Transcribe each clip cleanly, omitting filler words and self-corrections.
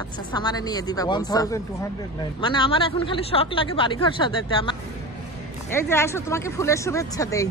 আচ্ছা সামারে নিয়ে দিবা বলছো। মানে আমার এখন খালি শখ লাগে বাড়িঘর সাজাতে। আমার এই যে আসো তোমাকে ফুলের শুভেচ্ছা দেই।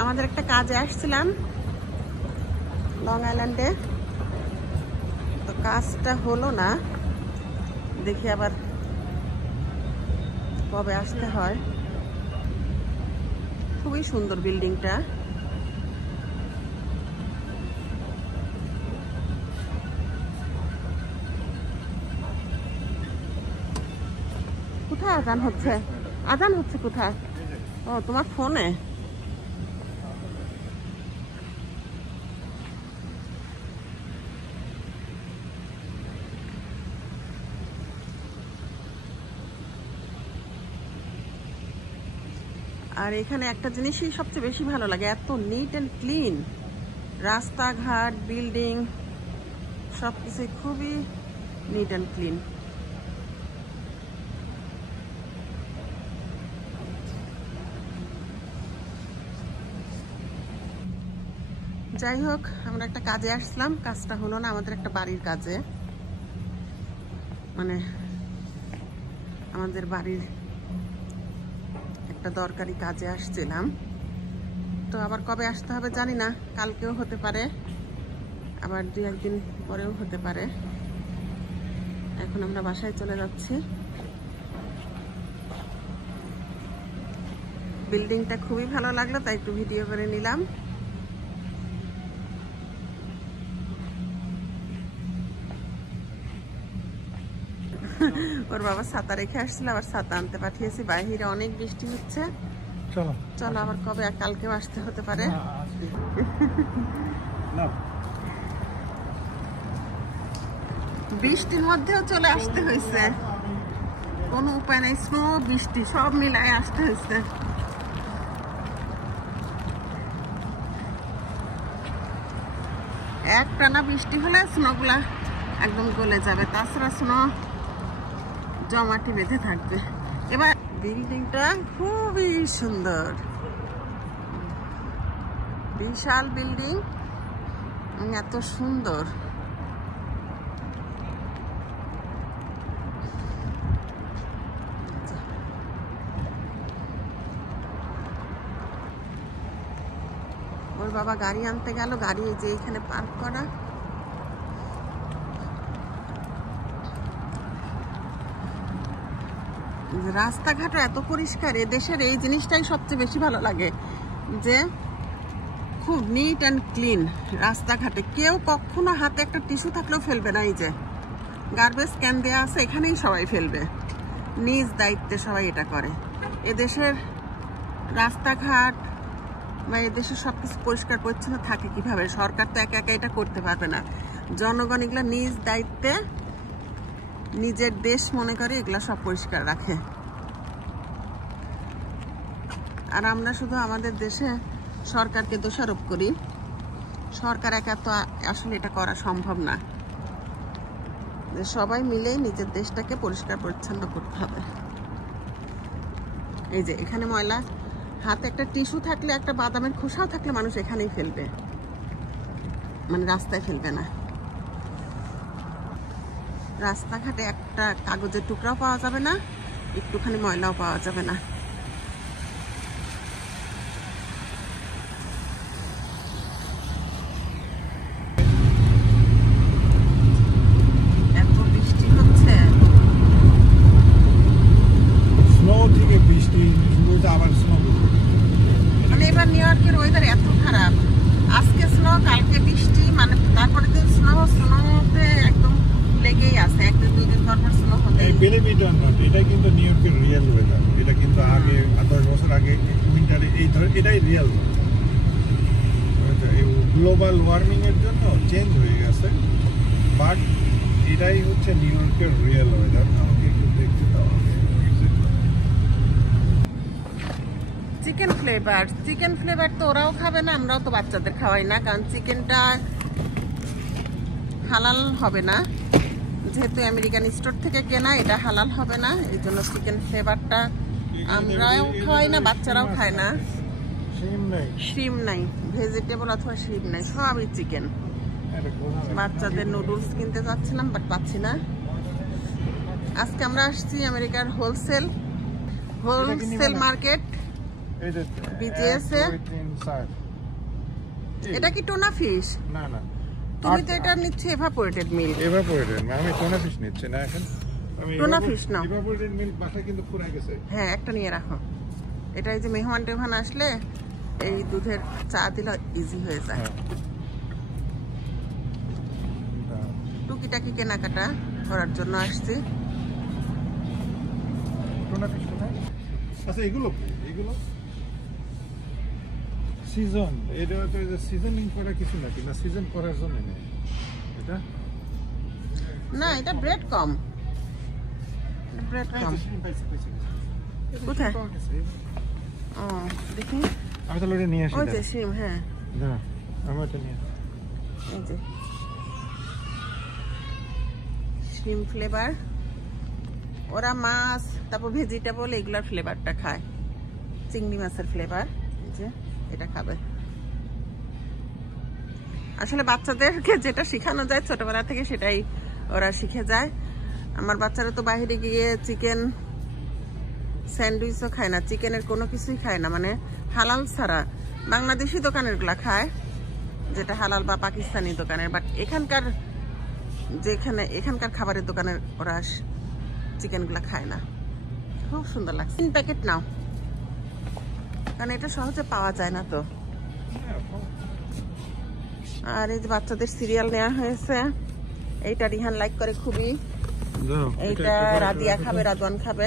আমাদের একটা কাজে আসছিলাম লং আইল্যান্ডে, তো কাজটা হলো না, দেখি আবার কবে আসতে হয়। খুবই সুন্দর বিল্ডিংটা। কোথায় আজান হচ্ছে? আজান হচ্ছে কোথায়? ও তোমার ফোনে। আর এখানে একটা জিনিসই সবচেয়ে বেশি ভালো লাগে, এত নিট অ্যান্ড ক্লিন। রাস্তাঘাট, বিল্ডিং সবকিছু খুবই নিট অ্যান্ড ক্লিন। যাই হোক, আমরা একটা কাজে আসলাম, কাজটা হলো না, আমাদের একটা বাড়ির কাজে, মানে আমাদের বাড়ির একটা দরকারি কাজে আসছিলাম। তো আবার কবে আসতে হবে জানি না, কালকেও হতে পারে, আবার 2-1 দিন পরেও হতে পারে। এখন আমরা বাসায় চলে যাচ্ছি। বিল্ডিংটা খুবই ভালো লাগলো, তাই একটু ভিডিও করে নিলাম। ওর বাবা ছাতা রেখে আসছিল, আবার ছাতা আনতে পাঠিয়েছি। বাইরে অনেক বৃষ্টি হচ্ছে। চলো চলো, আবার কবে, কালকেও আসতে হতে পারে। বৃষ্টির মধ্যেও চলে আসতে হয়েছে, কোনো উপায় নেই। স্নো বৃষ্টি সব মিলায় আসতে হয়েছে। একটানা বৃষ্টি হলে স্নোগুলা একদম গলে যাবে, তাছাড়া স্নো জমাটি বেঁধে থাকবে। এবার বিল্ডিংটা খুবই সুন্দর, বিশাল বিল্ডিং, এত সুন্দর। ওর বাবা গাড়ি আনতে গেল, গাড়ি যে এখানে পার্ক করা। রাস্তাঘাটও এত পরিষ্কার। এদেশের এই জিনিসটাই সবচেয়ে বেশি ভালো লাগে, যে খুব নিট অ্যান্ড ক্লিন। রাস্তাঘাটে কেউ কখনো হাতে একটা টিস্যু থাকলেও ফেলবে না। এই যে গার্বেজ ক্যান দেওয়া আছে, এখানেই সবাই ফেলবে, নিজ দায়িত্বে সবাই এটা করে। এদেশের রাস্তাঘাট বা এদেশের সবকিছু পরিষ্কার পরিচ্ছন্ন থাকে কিভাবে? সরকার তো একা একা এটা করতে পারবে না। জনগণ এগুলো নিজ দায়িত্বে, নিজের দেশ মনে করে এগুলা সব পরিষ্কার রাখে। আর আমরা শুধু আমাদের দেশে সরকারকে দোষারোপ করি। সরকার একা তো আসলে এটা করা সম্ভব না। সবাই মিলে নিজের দেশটাকে পরিষ্কার পরিচ্ছন্ন করতে হবে। এই যে এখানে ময়লা, হাতে একটা টিস্যু থাকলে, একটা বাদামের খোসাও থাকলে মানুষ এখানেই ফেলবে, মানে রাস্তায় ফেলবে না। রাস্তাঘাটে একটা কাগজের টুকরাও পাওয়া যাবে না, একটুখানি ময়লাও পাওয়া যাবে না। এত বৃষ্টি হচ্ছে, স্নো থেকে বৃষ্টি, আবার স্নো। মানে এবার নিউ ইয়র্কের ওয়েদার এত খারাপ। আজকে স্নো, কালকে বৃষ্টি, মানে তারপরে দিন স্নো, স্নোতে একদম লেগেই আছে। 1-2 দিন পর স্নো হবে। এটা কিন্তু নিউ ইয়র্কের রিয়েল ওয়েদার। এটা কিন্তু আগে 10 বছর আগে উইন্টারে এটাই রিয়েল। গ্লোবাল ওয়ার্মিং এর জন্য চেঞ্জ হয়ে গেছে, বাট এটাই হচ্ছে নিউ ইয়র্কের রিয়েল ওয়েদার। আমাকে একটু দেখতে দাও। চিকেন ফ্লেভার তো ওরাও খাবে না, আমরাও তো বাচ্চাদের খাওয়াই না, কারণ চিকেনটা হালাল হবে না। যেহেতু আমেরিকান স্টোর থেকে কেনা, এটা হালাল হবে না, এই জন্য চিকেন ফ্লেভারটা আমরাও খাই না, বাচ্চারাও খায় না। শিম নাই, ভেজিটেবল অথবা শিম নাই, সবই চিকেন। বাচ্চাদের নুডলস কিনতে যাচ্ছিলাম বাট পাচ্ছি না। আজকে আমরা আসছি আমেরিকার হোলসেল মার্কেট বিজিএস এ। এটা কি টোনা ফিশ? না না, তুমি তো এটা নিচ্ছ এভাপোরেটেড মিল্ক। আমি টোনা ফিশ নিচ্ছি না এখন। টোনা ফিশ নাও। এভাপোরেটেড মিল্ক বাসায় কিন্তু ফুরাই গেছে। হ্যাঁ, একটা নিয়ে রাখো। এটা এই যে মেহমান টেহমান আসলে এই দুধের চা দিলে ইজি হয়ে যায়। টুকিটাকি কেনাকাটা করার জন্য আসছি। আচ্ছা, এগুলো সিজন, এটা তো সিজনিং করা কিছু নাকি না? সিজন করার জন্য নেই এটা? না, এটা ব্রেড কম। কোথায়? ও দেখি, আমি তাহলে নিয়ে আসি। ওই যে শিম। হ্যাঁ, না আমি ওটা নিয়ে এই যে শিম ফ্লেভার। ওরা মাছ, তারপর ভেজিটেবল এগুলার ফ্লেভারটা খায়। চিংড়ি মাছের ফ্লেভার, এই যে এটা খাবে। আসলে বাচ্চাদেরকে যেটা শেখানো যায় ছোটবেলা থেকে সেটাই ওরা শিখে যায়। আমার বাচ্চারা তো বাইরে গিয়ে চিকেন স্যান্ডউইচও খায় না, চিকেনের কোনো কিছুই খায় না, মানে হালাল ছাড়া। বাংলাদেশি দোকানের গুলা খায়, যেটা হালাল বা পাকিস্তানি দোকানের। বাট এখানকার খাবারের দোকানের ওরা চিকেন গুলা খায় না। খুব সুন্দর লাগছে। 3 প্যাকেট নাও, কারণ এটা সহজে পাওয়া যায় না তো। আর এই যে বাচ্চাদের সিরিয়াল নেওয়া হয়েছে। এইটা রিহান লাইক করে খুবই। এইটা রাদিয়া খাবে, রাদওয়ান খাবে।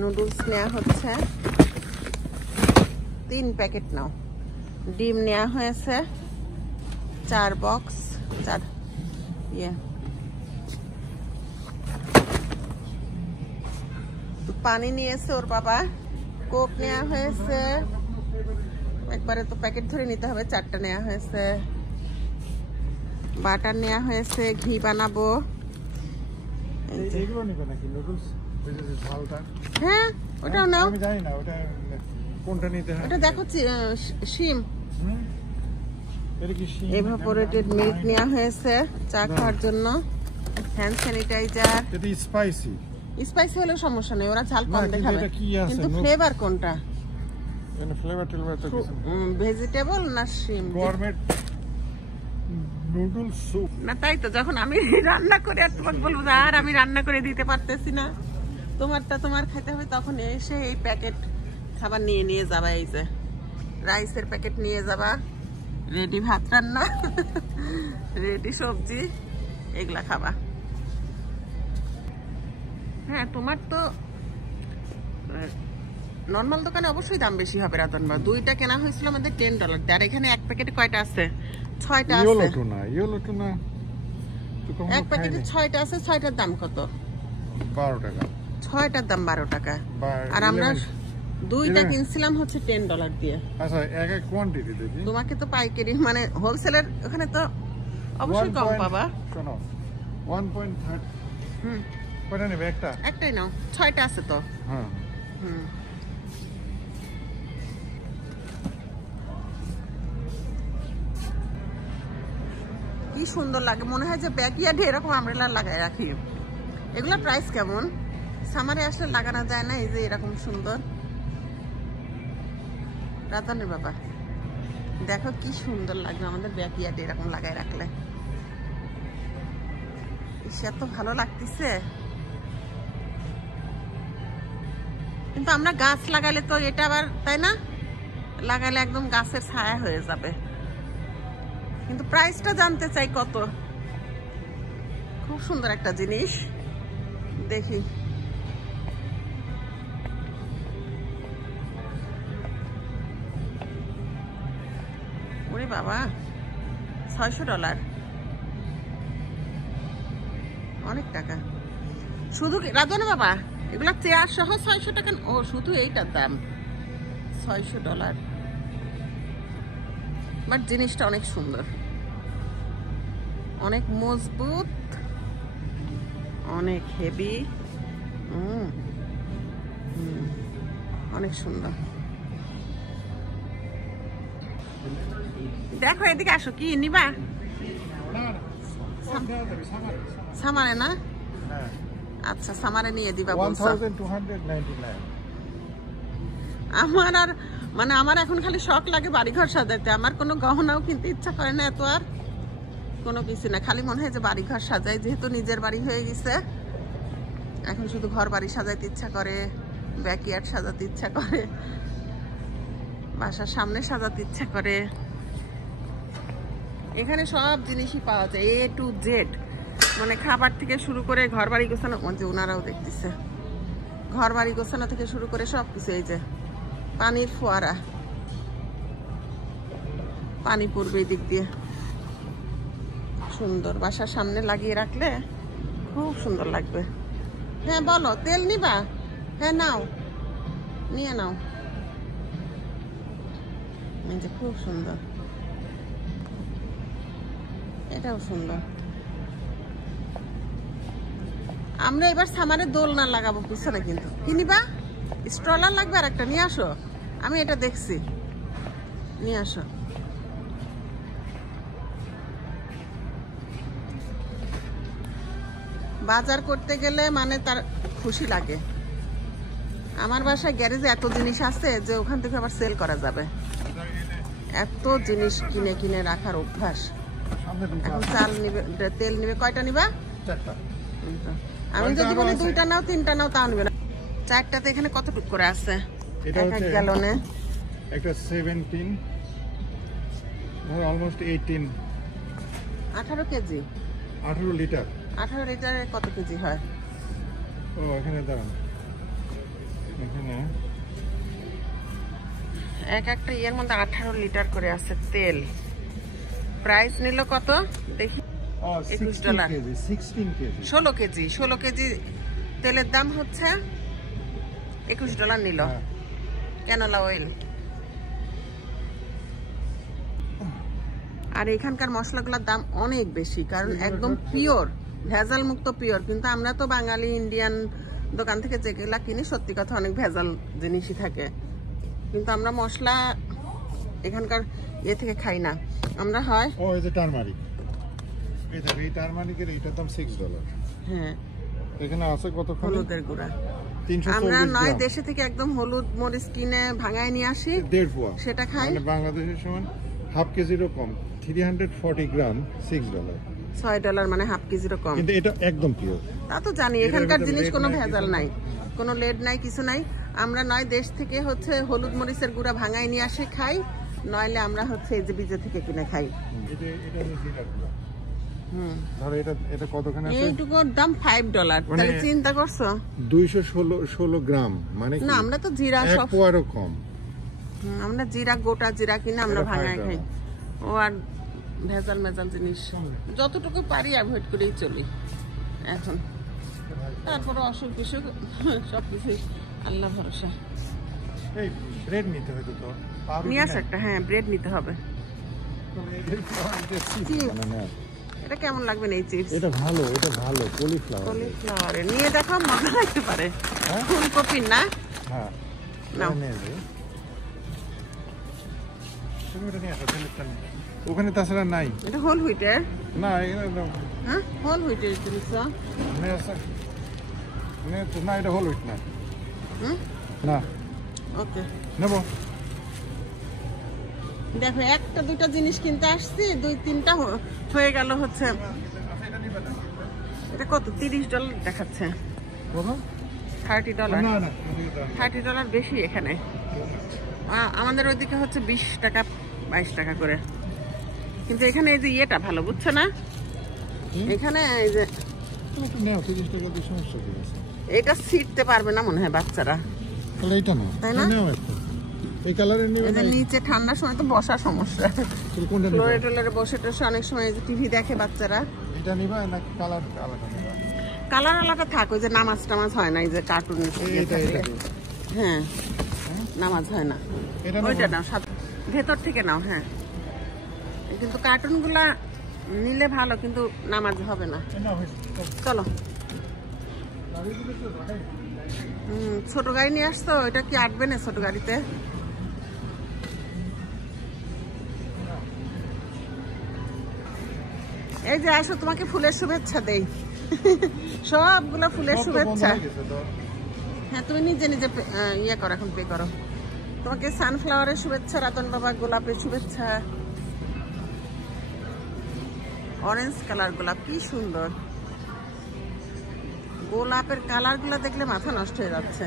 নুডলস নেওয়া হচ্ছে 3 প্যাকেট নাও। ডিম নেওয়া হয়েছে 4 বক্স, 4 পানি নিয়েছে ওর বাবা। কোক নেওয়া হয়েছে, একবারে তো প্যাকেট ধরে নিতে হবে, 4টা নেওয়া হয়েছে। বাটার নেওয়া হয়েছে, ঘি বানাবো। হ্যাঁ, ওটাও নাও। আমি জানি না ওটা কোনটা নিতে হয়। ওটা দেখো শিম। এটা কি শিম? এভাপোরেটেড মিল্ক নেওয়া হয়েছে চা খাওয়ার জন্য। Hand sanitiser. এটা স্পাইসি হলেও সমস্যা নেই, ওরা ঝাল কম দেখাবে। কিন্তু ফ্লেভার কোনটা? ভেজিটেবল না শিম? গরমেট নুডল স্যুপ না, তাই তো। যখন আমি রান্না করে আর তোমাকে বলবো আর আমি রান্না করে দিতে পারতেছি না, তোমারটা তোমার খেতে হবে, তখন এসে এই প্যাকেট খাবার নিয়ে যাবা। এই যে রাইসের প্যাকেট নিয়ে যাবা, রেডি ভাত রান্না, রেডি সবজি, এগুলা খাবা। হ্যাঁ, তোমার তো নর্মাল দোকানে অবশ্যই দাম বেশি হবে রাতন বা। 2টা কেনা হয়েছিল আমাদের $10। আর এখানে এক প্যাকেটে কয়টা আছে? 6টা আছে। ইয়েলো টুনা এক প্যাকেটে 6টা আছে। 6টার দাম কত? 12 টাকা। 6টার দাম 12 টাকা। আর আমরা 2টা কিনছিলাম হচ্ছে $10 দিয়ে। আচ্ছা, এক কোয়ান্টিটি দেখি। তোমাকে তো পাইকারি মানে হোলসেলের ওখানে তো অবশ্যই কম পাবা। শোনো, 1.30। কয়টা নেবে? একটাই নাও, 6টা আছে তো। হ্যাঁ। কি সুন্দর লাগে, মনে হয় যে ব্যাকইয়ার্ডে এরকম আমব্রেলা লাগাই রাখি। এগুলোর প্রাইস কেমন? সামারে আসলে লাগানো যায় না। এই যে এরকম সুন্দর। রাতনের বাবা দেখো কি সুন্দর লাগবে আমাদের ব্যাকইয়ার্ডে এরকম লাগাই রাখলে। এত ভালো লাগতেছে। কিন্তু আমরা গাছ লাগাইলে তো এটা আবার, তাই না, লাগাইলে একদম গাছের ছায়া হয়ে যাবে। কিন্তু প্রাইসটা জানতে চাই কত। খুব সুন্দর একটা জিনিস। দেখি, ওরে বাবা, $600, অনেক টাকা। শুধু রাধনা বাবা এগুলা চেয়ার সহ 600 টাকা? ও, শুধু এইটার দাম $600। বাট জিনিসটা অনেক সুন্দর, অনেক মজবুত। অনেক হেভি, অনেক সুন্দর। দেখো এদিকে আসো, কি নিবা? সামারে না? আচ্ছা সামারে নিয়ে দিবা বলছো। 1299। আমার আর মানে আমার এখন খালি শখ লাগে বাড়িঘর সাজাতে, আমার কোনো গহনাও কিনতে ইচ্ছা করে না, এত আর কোনো কিছু না, খালি মনে হয় যে বাড়িঘর সাজাই, যেহেতু নিজের বাড়ি হয়ে গেছে এখন শুধু ঘর বাড়ি সাজাইতে ইচ্ছা করে, ব্যাকইয়ার্ড সাজাতে ইচ্ছা করে, বাসার সামনে সাজাতে ইচ্ছা করে। এখানে সব জিনিসই পাওয়া যায়, A to Z, মানে খাবার থেকে শুরু করে ঘর বাড়ি গোছানো, যে ওনারাও দেখতেছে, ঘর বাড়ি গোছানো থেকে শুরু করে সব কিছু। এই যে পানির ফোয়ারা, পানি পড়বে এই দিক দিয়ে, সুন্দর, বাসার সামনে লাগিয়ে রাখলে খুব সুন্দর লাগবে। হ্যাঁ বলো, তেল নিবা? হ্যাঁ নাও, নিয়ে নাও। এই যে খুব সুন্দর, এটাও সুন্দর। আমরা এবার সামারে দোলনা লাগাবো পিছনে, কিন্তু কি নিবা? স্ট্রলার লাগবে আর একটা, নিয়ে আসো, আমি এটা দেখছি, নিয়ে আসো। বাজার করতে গেলে মানে তার খুশি লাগে। আমার বাসায় গ্যারেজে এত জিনিস আছে যে ওখান থেকে আবার সেল করা যাবে, এত জিনিস কিনে কিনে রাখার অভ্যাস। এখন চাল নিবে, তেল নিবে, কয়টা নিবা? 4টা। আমি যদি বলি 2টা নাও 3টা নাও তাও নিবে না। 4টাতে এখানে কতটুক করে আছে? এটা এক গ্যালনে একটা 17, অলমোস্ট 18, 18 কেজি, 18 লিটার। 18 লিটারে কত কেজি হয়? ও এখানে দাঁড়ান, এখানে একটা ইয়ের মধ্যে 18 লিটার করে আছে তেল। প্রাইস নিল কত দেখি? $21। 16 কেজি, 16 কেজি তেলের দাম হচ্ছে $21 নিল। Canola oil. আর এখানকার মশলাগুলোর দাম অনেক বেশি, কারণ একদম পিওর, ভেজাল মুক্ত পিওর। কিন্তু আমরা তো বাঙালি ইন্ডিয়ান দোকান থেকে যেগুলা কিনি, সত্যি কথা অনেক ভেজাল জিনিসই থাকে, কিন্তু আমরা মশলা এখানকার ইয়ে থেকে খাই না। আমরা হয় ও এই যে টারমারিক, এই টারমারিকের এইটার দাম $6। হ্যাঁ, এখানে আছে কত? হলুদের গুঁড়া। 340 আমরা নয় গ্রাম। দেশে থেকে একদম হলুদ মরিচ কিনে ভাঙায় নিয়ে আসি, 1.5 পোয়া, সেটা খাই। মানে বাংলাদেশের সমান হাফ কেজিরও কম, 340 গ্রাম, $6। $6 মানে হাফ কেজিরও কম। কিন্তু এটা একদম পিওর। তা তো জানি, এখানকার জিনিস কোনো ভেজাল নাই, কোনো লেড নাই, কিছু নাই। আমরা নয় দেশ থেকে হচ্ছে হলুদ মরিচের গুঁড়া ভাঙায় নিয়ে আসি খাই, নইলে আমরা হচ্ছে এই যে বীজে থেকে কিনে খাই। ধরো এটা কতখানি আছে? এইটুকুর দাম $5। তাহলে চিন্তা করছো, 216 গ্রাম, মানে না আমরা তো জিরা এক সব, পোয়ারও কম। আমরা জিরা, গোটা জিরা কিনে আমরা ভাঙায় খাই। ও আর ভেজাল মেজাল জিনিস যতটুকু পারি অ্যাভয়েড করেই চলি এখন। তারপরে অসুখ বিসুখ সবকিছু আল্লাহ ভরসা। এই ব্রেড নিতে হতো তো, নিয়ে আস একটা। হ্যাঁ ব্রেড নিতে হবে। এটা কেমন লাগবে না এই চিপস? এটা ভালো, এটা ভালো, কলিফ্লাওয়ারের নিয়ে দেখো, মজা লাগতে পারে। ফুলকপির না? হ্যাঁ নাও। তুমি এটা নিয়ে আসো, ওখানে তাছাড়া নাই। এটা হোল হুইটের না, এটা হ্যাঁ হোল হুইটের জিনিস না, এটা হোল হুইট না। না ওকে নেবো। দেখো একটা দুটা জিনিস কিনতে আসছি, 2-3টা হয়ে গেল হচ্ছে। এটা কত? $30 দেখাচ্ছে। $30। $30 বেশি এখানে। আমাদের ওইদিকে হচ্ছে 20 টাকা 22 টাকা করে, কিন্তু এখানে এই যে ইয়েটা ভালো, বুঝছো না? এখানে এই যে এটা ছিটতে পারবে না মনে হয় বাচ্চারা, তাই না? নিচে ঠান্ডার সময় তো বসার সমস্যা, ফ্লোরে টোলারে বসে টসে অনেক সময় টিভি দেখে বাচ্চারা। কালার আলাদা থাক, ওই যে নামাজ টামাজ হয় না, এই যে কার্টুন। হ্যাঁ নামাজ হয় না, ওইটা নাও, ভেতর থেকে নাও। হ্যাঁ কিন্তু কার্টুন গুলা নিলে ভালো, কিন্তু নামাজ হবে না। চলো ছোট গাড়ি নিয়ে আসতো, এটা কি আটবে না ছোট গাড়িতে? এই যে আসো, তোমাকে ফুলের শুভেচ্ছা দেই। সবগুলো ফুলের শুভেচ্ছা। হ্যাঁ, তুমি নিজে নিজে ইয়ে করো, এখন পে করো। তোমাকে সানফ্লাওয়ারের শুভেচ্ছা, রতন বাবা গোলাপের শুভেচ্ছা। অরেঞ্জ কালার গোলাপ, কি সুন্দর। গোলাপের কালার গুলো দেখলে মাথা নষ্ট হয়ে যাচ্ছে।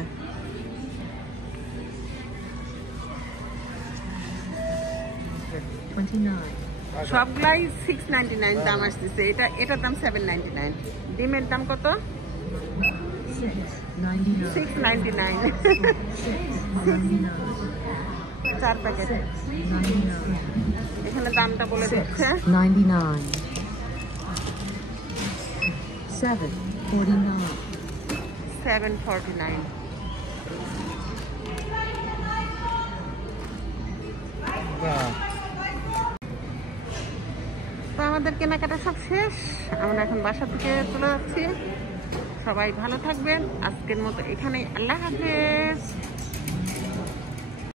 সবগুলাই 699 দাম আসতেছে। এটার দাম 799। ডিমের দাম কত? 699। 4 প্যাকেট। এখানে দামটা বলে দিচ্ছে 99 749 749। তো আমাদের কেনাকাটা সব শেষ, আমরা এখন বাসা থেকে চলে যাচ্ছি। সবাই ভালো থাকবেন, আজকের মতো এখানেই, আল্লাহ হাফেজ।